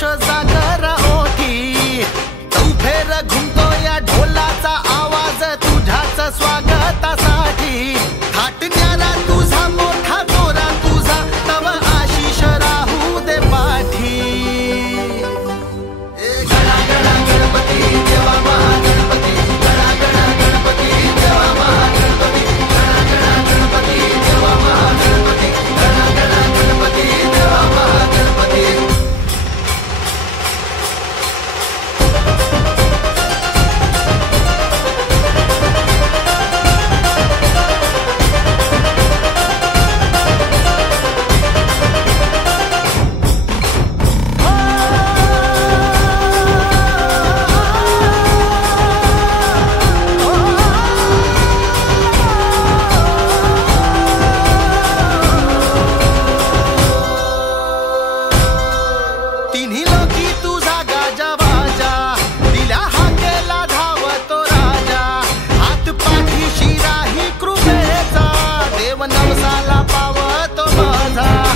जोश जागर ओठी, चौफेर घुमतो या ढोलाचा आवाज तुझ्याच स्वागतासाठी। थाट न्यारा तुझा मोठा तोरा तुझा, तव आशिष राहू दे पाठी। गणा गणा गणपती देवा महागणपती, गणा गणा गणपती देवा महागणपती, गणा गणा गणपती देवा महागणपती, गणा गणा गणपती देवा महागणपती। तिन्ही लोकी तुझा गाजावाजा, दिल्या हाकेला धावतो राजा। हात पाठीशी राही कृपेचा, देव नवसाला पावतो माझा।